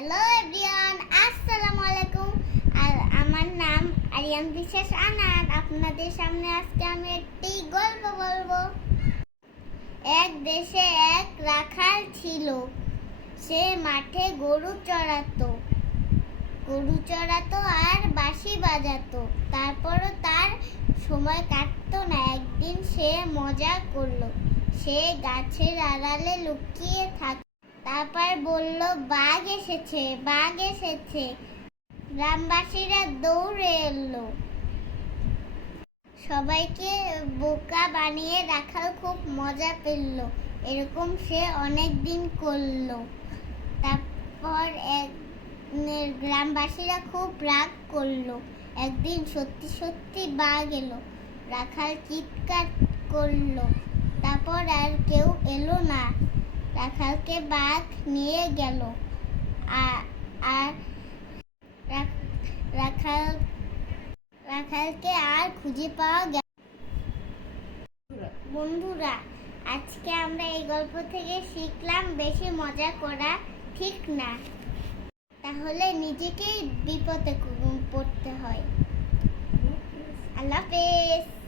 Hello everyone, আসসালামু আলাইকুম। আর আমার নাম আরিয়ান বিশ্বাস আনান। আপনাদের সামনে আজকে আমি একটি গল্প বলবো। এক দেশে এক রাখাল ছিল। সে মাঠে গরু চড়াতো আর বাঁশি বাজাতো। তারপরও তার সময় কাটতো না। একদিন সে মজা করলো। সে গাছের আড়ালে লুকিয়ে থাকতো। তারপর বলল, বাঘ এসেছে। গ্রামবাসীরা দৌড়ে এলো। সবাইকে বোকা বানিয়ে রাখাল খুব মজা পেল। এরকম সে অনেক দিন করলো। তারপর গ্রামবাসীরা খুব রাগ করলো। একদিন সত্যি বাঘ এলো। রাখাল চিৎকার করলো। তারপর আর কেউ এলো না। রাখালকে বাঘ নিয়ে গেল। আর রাখালকে আর খুঁজে পাওয়া গেল। বন্ধুরা, আজকে আমরা এই গল্প থেকে শিখলাম বেশি মজা করা ঠিক না, তাহলে নিজেকেই বিপদে পড়তে হয়। আল্লাহ হাফেজ।